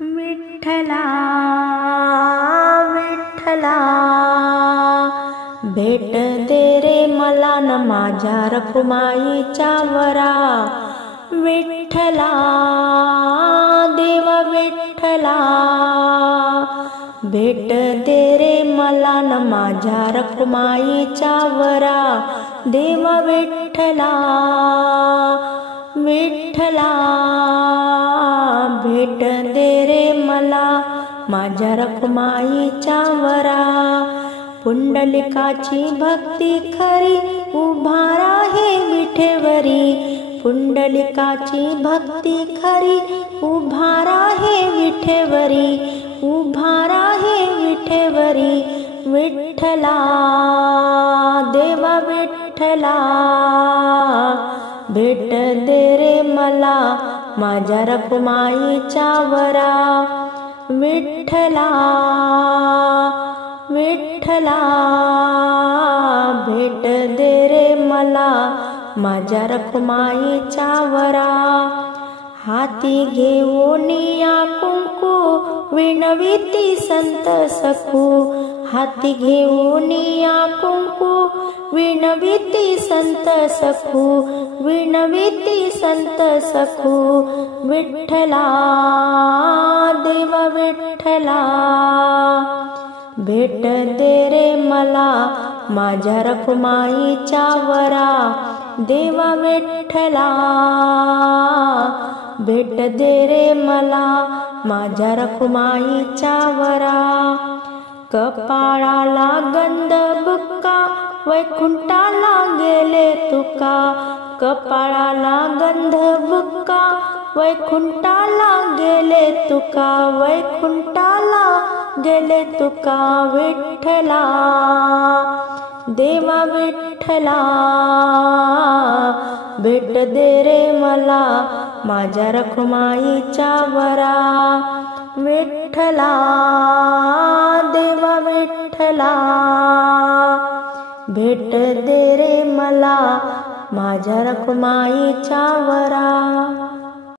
विठ्ठला विठ्ठला भेट दे रे मला न माझ्या रखुमाईच्या वरा। विठ्ठला देवा विठ्ठला भेट दे रे मला न माझ्या रखुमाईच्या वरा। देवा विठ्ठला विठ्ठला भेट दे रे मला माझ्या रखुमाईच्या वरा। पुंडलिकाची भक्ती खरी उभा राहे विठेवरी। पुंडलिकाची भक्ती खरी उभा राहे विठेवरी। उभा राहे विठेवरी। विठ्ठला देवा विठ्ठला भेट दे रे मला माझ्या रखुमाईच्या वरा। विठ्ठला विठ्ठला भेट दे रे मला माझ्या रखुमाईच्या वरा। हाती घेऊन या कुंकू विनविती संत सखू। हाती घेऊन या कुंकू विनविती संत सखू। विनविती संत सखू। विठ्ठला देवा विठ्ठला भेट दे रे मला माझ्या रखुमाईच्या वरा। देवा विठ्ठला भेट दे रे मला माझ्या रखुमाईच्या वरा। कपाळाला गंध बुक्का वैकुंठाला गेले तुका। कपाळाला गंध बुक्का वैकुंठाला गेले तुका। वैकुंठाला गेले तुका। विठ्ठला देवा विठ्ठला भेट दे रे मला माझ्या रखुमाईच्या वरा। विठ्ठला देवा विठ्ठला भेट दे रे मला माझ्या रखुमाईच्या वरा।